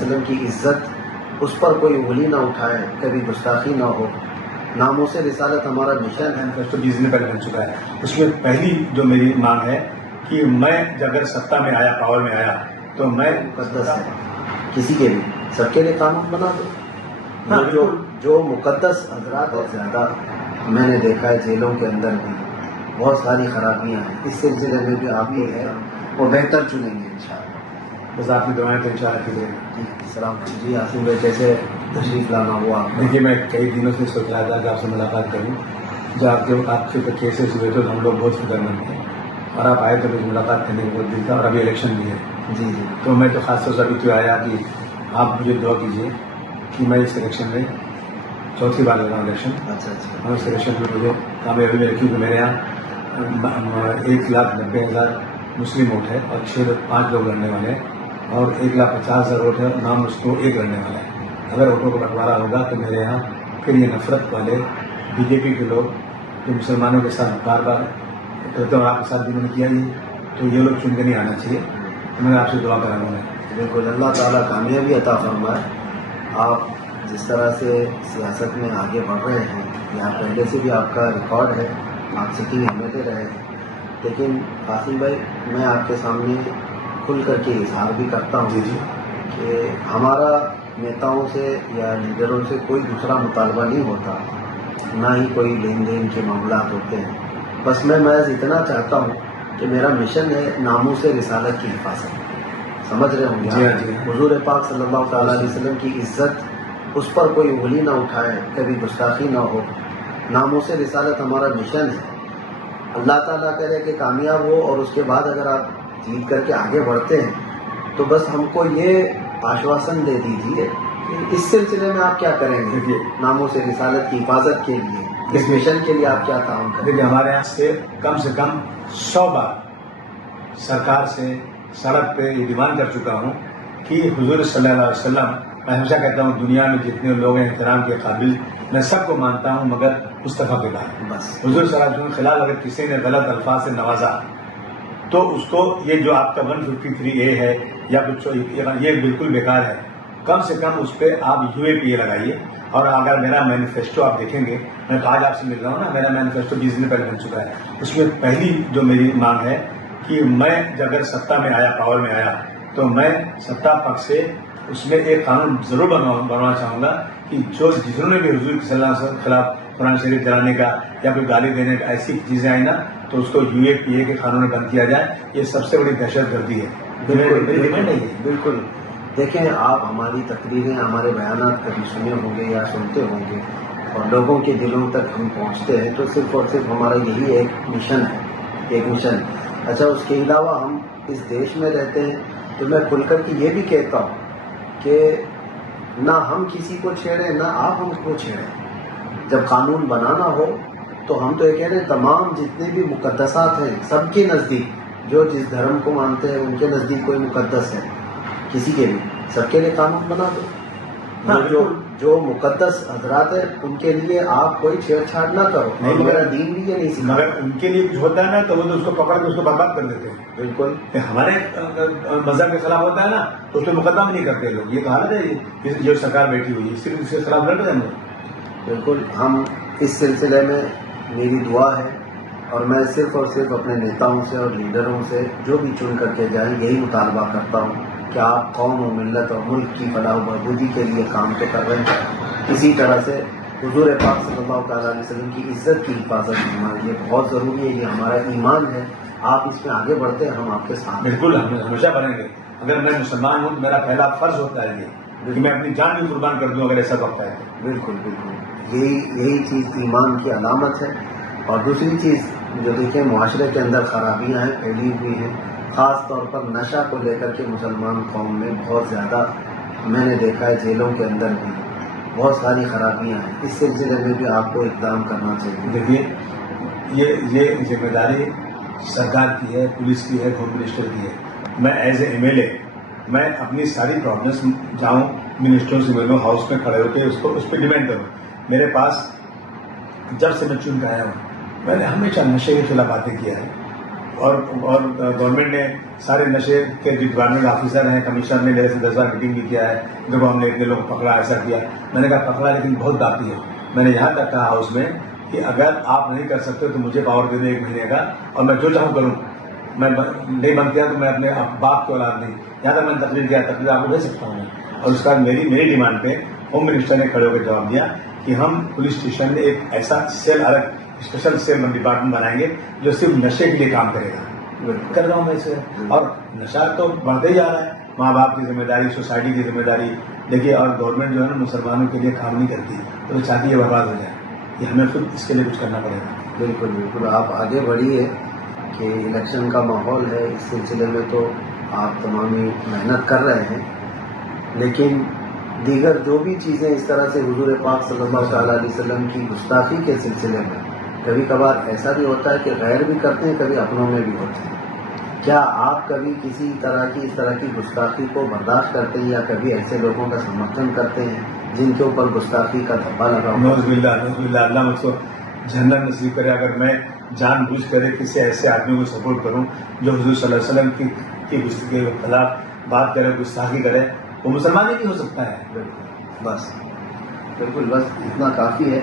وسلم کی عزت، اس پر کوئی انگلی نہ اٹھائے، کبھی گستاخی نہ ہو، ناموس رسالت ہمارا مشن ہے۔ مینیفیسٹو 20 دن پہلے بن چکا ہے، اس میں پہلی جو میری مانگ ہے کہ میں اگر سطح میں آیا، پاور میں آیا، تو میں مقدس ہے کسی کے بھی، سب کے لیے قانون بنا دو۔ جو مقدس حضرات اور زیادہ میں نے دیکھا ہے جیلوں کے اندر بھی بہت ساری خرابیاں ہیں، اس سلسلے میں بھی آپ ہی ہے وہ بہتر چنیں گے انشاءاللہ۔ بس آپ کی دعائیں تو انشاءاللہ کی دیں۔ السلام جی عاصم بھائی، کیسے تشریف لانا ہوا؟ دیکھیے میں کئی دنوں سے سوچ رہا تھا کہ آپ سے ملاقات کروں، جب آپ کے کیسز ہوئے تو ہم لوگ بہت فکر مند تھے، اور آپ آئے تو مجھے ملاقات کرنے کا بہت دل تھا، اور ابھی الیکشن بھی ہے۔ جی جی، تو میں تو خاص طور سے ابھی تو آیا کہ آپ مجھے دعا کیجیے کہ میں اس الیکشن میں چوتھی بار لڑ رہا ہوں الیکشن، اچھا اچھا، اور اس الیکشن میں مجھے کامیابی ملی، کیونکہ میرے یہاں 1,90,000 مسلم ووٹ ہے اور 5 لوگ لڑنے والے ہیں، اور 1,50,000 ووٹ ہے اور نام اس کو ایک لڑنے والا ہے۔ اگر ووٹوں کو بنٹوارا ہوگا تو میرے یہاں پھر یہ نفرت والے بی جے پی کے لوگ جو مسلمانوں کے ساتھ بار بار کرتے ہیں، اور آپ کے ساتھ بھی انہوں نے کیا ہی، تو یہ لوگ چن کے نہیں آنا چاہیے۔ تو میں آپ سے دعا کرا ہوں۔ بالکل، اللہ تعالیٰ کامیابی عطا فرمائے۔ آپ جس طرح سے سیاست میں آگے بڑھ رہے ہیں، یہاں پہلے سے بھی آپ کا ریکارڈ ہے، آپ سٹنگ MLA رہے ہیں، لیکن قاسم بھائی میں آپ کے سامنے کھل کر کے اظہار بھی کرتا ہوں کہ ہمارا نیتاؤں سے یا لیڈروں سے کوئی دوسرا مطالبہ نہیں ہوتا، نہ ہی کوئی لین دین کے معاملات ہوتے ہیں۔ بس میں محض اتنا چاہتا ہوں کہ میرا مشن ہے ناموس رسالت کی حفاظت، سمجھ رہے ہوں گے آپ؟ حضور پاک صلی اللہ تعالیٰ علیہ وسلم کی عزت، اس پر کوئی انگلی نہ اٹھائے، کبھی گستاخی نہ ہو، ناموس رسالت ہمارا مشن ہے۔ اللہ تعالیٰ کرے کہ کامیاب ہو، اور اس کے بعد اگر آپ جیت کر کے آگے بڑھتے ہیں تو بس ہم کو یہ آشواسن دے دیجیے کہ اس سلسلے میں آپ کیا کریں گے ناموس رسالت کی حفاظت کے لیے، اس مشن کے لیے آپ کیا تعاون کریں گے؟ دیکھیے ہمارے یہاں سے کم 100 بار سرکار سے سڑک پہ یہ ڈیمانڈ کر چکا ہوں کہ حضور صلی اللہ علیہ وسلم، میں ہمیشہ کہتا ہوں دنیا میں جتنے لوگ ہیں احترام کے قابل، میں سب کو مانتا ہوں مگر مصطفیٰ کے بعد بس حضور صلی اللہ علیہ وسلم کے خلاف اگر کسی نے غلط الفاظ سے نوازا تو اس کو یہ جو آپ کا 153A ہے یا کچھ یہ بالکل بیکار ہے۔ کم سے کم اس پہ آپ UAPA لگائیے، اور اگر میرا مینیفیسٹو آپ دیکھیں گے، میں تو آج آپ سے مل رہا ہوں نا، میرا مینیفیسٹو 20 دن پہلے بن چکا ہے، اس میں پہلی جو میری مانگ ہے کہ میں اگر سطح میں آیا، پاور میں آیا، تو میں سطح پکش سے اس میں ایک قانون ضرور بنوانا چاہوں گا کہ جنہوں نے بھی حضور صلی اللہ علیہ وسلم کے خلاف قرآن شریف جلانے کا یا کوئی گالی دینے کا ایسی چیزیں آئی نا، تو اس کو UAPA کے قانون میں بند کیا جائے۔ یہ سب سے بڑی دہشت گردی ہے۔ بالکل دیکھیں، آپ ہماری تقریریں، ہمارے بیانات کبھی سنے ہوں گے یا سنتے ہوں گے، اور لوگوں کے دلوں تک ہم پہنچتے ہیں، تو صرف اور صرف ہمارا یہی ایک مشن ہے۔ اچھا، اس کے علاوہ ہم اس دیش میں رہتے ہیں، تو میں کھل کر کے یہ بھی کہتا ہوں کہ نہ ہم کسی کو چھیڑیں، نہ آپ ہم کو چھیڑیں۔ جب قانون بنانا ہو تو ہم تو یہ کہہ رہے ہیں تمام جتنے بھی مقدسات ہیں سب کے نزدیک، جو جس دھرم کو مانتے ہیں ان کے نزدیک کوئی مقدس ہے، کسی کے بھی، سب کے لیے قانون بنا دو۔ جو مقدس حضرات ہیں ان کے لیے آپ کوئی چھیڑ چھاڑ نہ کرو، میرا دین بھی یہ نہیں سکھاتا۔ مگر ان کے لیے کچھ ہوتا ہے نا تو وہ تو اس کو پکڑ کے اس کو برباد کر دیتے ہیں۔ بالکل، ہمارے مذہب کے خلاف ہوتا ہے نا تو اس کو مقدمہ نہیں کرتے لوگ۔ یہ حالت ہے جو سرکار بیٹھی ہوئی ہے، صرف اس کے خلاف لڑ رہے ہیں۔ بالکل، ہم اس سلسلے میں میری دعا ہے، اور میں صرف اور صرف اپنے نیتاؤں سے اور لیڈروں سے جو بھی چن کر کے جائیں یہی مطالبہ کرتا ہوں کہ آپ قوم و ملت اور ملک کی فلاح و بہبودی کے لیے کام تو کر رہے ہیں، اسی طرح سے حضور پاک صلی اللہ تعالیٰ علیہ وسلم کی عزت کی حفاظت کرنا یہ بہت ضروری ہے، یہ ہمارا ایمان ہے۔ آپ اس میں آگے بڑھتے ہیں، ہم آپ کے ساتھ۔ بالکل، ہم ہمیشہ بڑھیں گے۔ اگر میں مسلمان ہوں تو میرا پہلا فرض ہوتا ہے یہ کہ میں اپنی جان بھی قربان کر دوں اگر ایسا وقت ہے۔ بالکل بالکل، یہی چیز ایمان کی علامت ہے۔ اور دوسری چیز جو دیکھیں، معاشرے کے اندر خرابیاں ہیں، پھیلی ہوئی ہیں، خاص طور پر نشہ کو لے کر کے مسلمان قوم میں بہت زیادہ میں نے دیکھا ہے، جیلوں کے اندر بھی بہت ساری خرابیاں ہیں، اس سلسلے میں بھی آپ کو اقدام کرنا چاہیے۔ دیکھیے یہ ذمہ داری سرکار کی ہے، پولیس کی ہے، ہوم منسٹر کی ہے۔ میں ایز اے MLA میں اپنی ساری پرابلمس جاؤں منسٹروں سے ملوں، ہاؤس میں کھڑے ہو کے اس پہ ڈیمانڈ کروں۔ میرے پاس جب سے میں چن کے آیا ہوں میں نے ہمیشہ نشے کے خلاف باتیں کیا ہے، اور گورنمنٹ نے سارے نشے کے جو ڈپارٹمنٹ آفیسر ہیں کمشنر نے میرے سے 10 بار میٹنگ بھی کیا ہے، دیکھو ہم نے اتنے لوگ پکڑا، ایسا کیا. میں نے کہا پکڑا لیکن بہت باقی ہے. میں نے یہاں تک کہا ہاؤس میں کہ اگر آپ نہیں کر سکتے تو مجھے پاور دے دیں 1 مہینے کا، اور میں جو چاہوں کروں. میں نہیں بند کیا تو میں اپنے باپ کی اولاد نہیں. یہاں تک میں نے تقریر کیا، تقریر آپ کو بھیج سکتا ہوں. اور اس کا میری ڈیمانڈ پہ ہوم منسٹر نے کھڑے ہو کر جواب دیا کہ ہم پولیس اسٹیشن میں ایک ایسا سیل، الگ اسپیشل سیل ڈپارٹمنٹ بنائیں گے جو صرف نشے کے لیے کام کرے گا. کر رہا ہوں میں اسے. اور نشہ تو بڑھتے ہی جا رہا ہے. ماں باپ کی ذمہ داری، سوسائٹی کی ذمہ داری دیکھیے. اور گورنمنٹ جو ہے نا مسلمانوں کے لیے کام نہیں کرتی، تو چاہتی ہے برباد ہو جائے. یہ ہمیں خود اس کے لیے کچھ کرنا پڑے گا. بالکل بالکل آپ آگے بڑھیے کہ الیکشن کا ماحول ہے، اس سلسلے میں تو آپ تمامی محنت کر رہے ہیں، لیکن دیگر جو بھی چیزیں اس طرح سے حضور پاک صلی اللہ تعالیٰ علیہ وسلم کی گستاخی کے سلسلے میں کبھی کبھار ایسا بھی ہوتا ہے کہ غیر بھی کرتے ہیں، کبھی اپنوں میں بھی ہوتے ہیں. کیا آپ کبھی کسی طرح کی اس طرح کی گستاخی کو برداشت کرتے ہیں، یا کبھی ایسے لوگوں کا سمرتھن کرتے ہیں جن کے اوپر گستاخی کا دھبا لگا ہو؟ نعوذ باللہ، نعوذ باللہ. اللہ مجھ کو جہنم نصیب کرے اگر میں جان بوجھ کر کسی ایسے آدمی کو سپورٹ کروں جو حضور صلی اللہ علیہ وسلم کی کے خلاف بات کرے، گستاخی کرے. وہ مسلمان ہی نہیں ہو سکتا ہے. بالکل بس اتنا کافی ہے.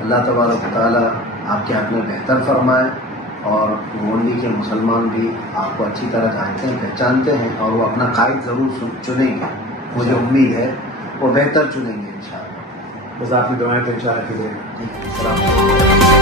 اللہ تبارک و تعالیٰ آپ کے حق میں بہتر فرمائے، اور گونڈی کے مسلمان بھی آپ کو اچھی طرح جانتے ہیں، پہچانتے ہیں، اور وہ اپنا قائد ضرور چنیں گے. مجھے امید ہے وہ بہتر چنیں گے انشاءاللہ. بس آپ کی دعائیں تو انشاءاللہ کی دیں. السلام علیکم.